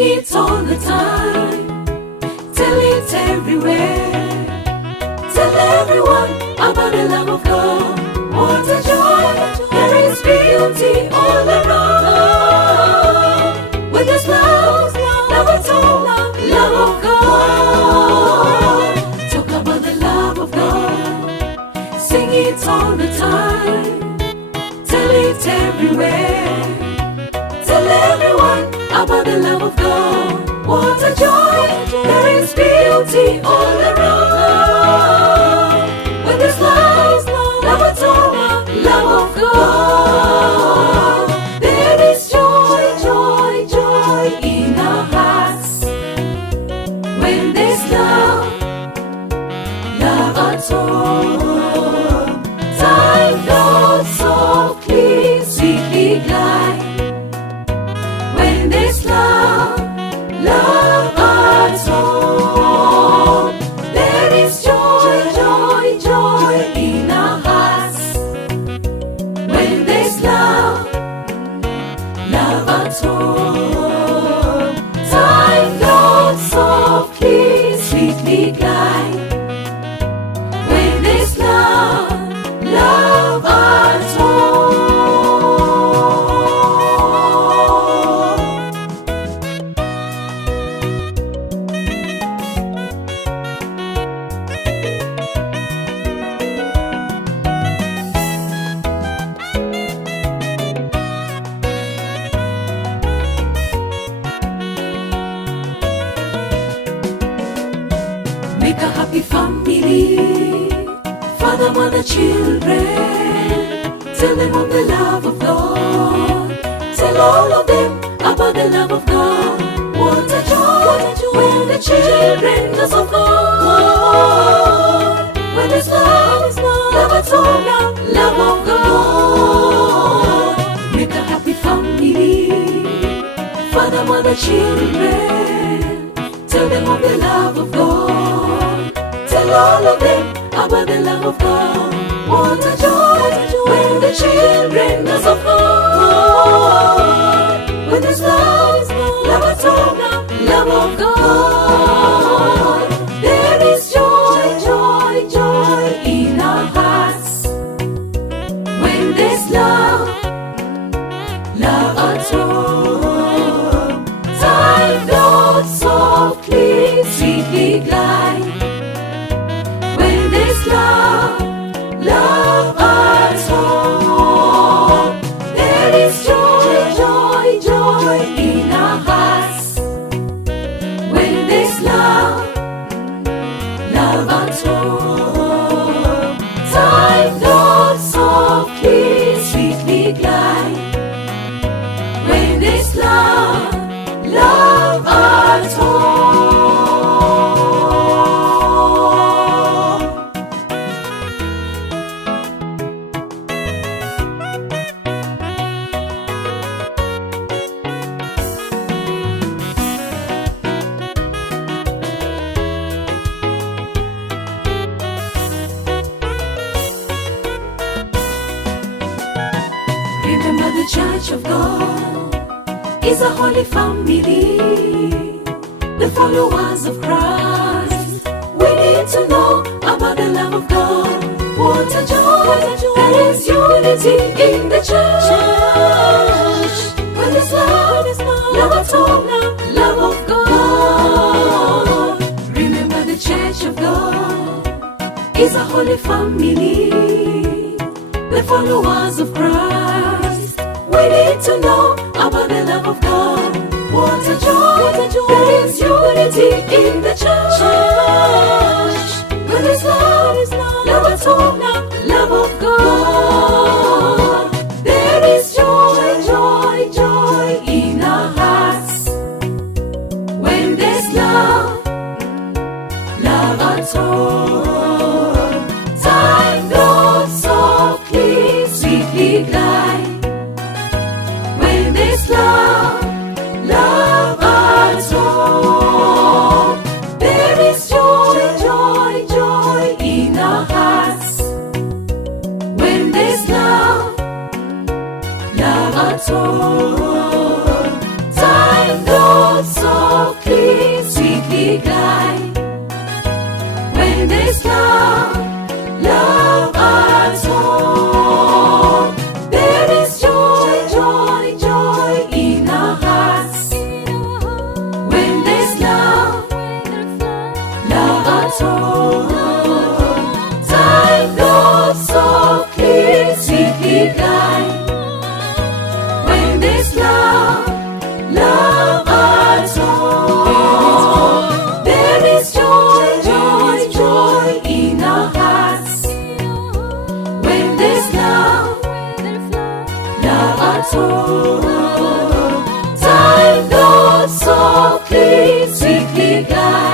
it all the time. Tell it everywhere. Tell everyone about the love of God. What a joy, there is beauty all around. With His love, love at all, love of God. Talk about the love of God. Sing it all the time. Tell it everywhere. Tell everyone about the love of God. What a joy, there is beauty all around. With His love, love at all, love of God. There is joy, joy, joy in our hearts. When there's love, love at all. Time goes softly, sweetly glide. When there's love, love at all. There is joy, joy, joy in our hearts. When there's love, love at all. Time goes softly, sweetly glide. When there's love, love at all. Make a happy family, father, mother, children. Tell them of the love of God. Tell all of them about the love of God. What a joy when the children knows of God. When there's love, love at all, love of God. Make a happy family, father, mother, children. Tell them of the love of God. Tell all of them about the love of God. What a joy when the children knows of God. When there's love, love at all, love of God. There is joy, joy, joy in our hearts. When there's love, love at all. Time goes softly, sweetly glide. When there's love, love at all. There is joy, joy, joy in our hearts. When there's love, love at all. Time goes softly, sweetly glide. When there's love, love at all. Remember the Church of God is a holy family, the followers of Christ. We need to know about the love of God. What a joy, there is unity in the church. When there's love, love at all, love of God. Remember the Church of God is a holy family, the followers of Christ. We need to know about the love of God. What a joy, there is unity in the church. When there's love, love at all, love of God. There is joy, joy, joy in our hearts. When there's love, love at all. Time goes softly, sweetly glide. When there's love, love at all. There is joy, joy, joy in our hearts. there's love, love at all. There is joy, joy, joy in our hearts. When there's love, love at all. Time goes softly, sweetly glide. When there's love, love at all. There is joy, joy, joy in our hearts. When there's love, love at all. Time goes softly, sweetly glide.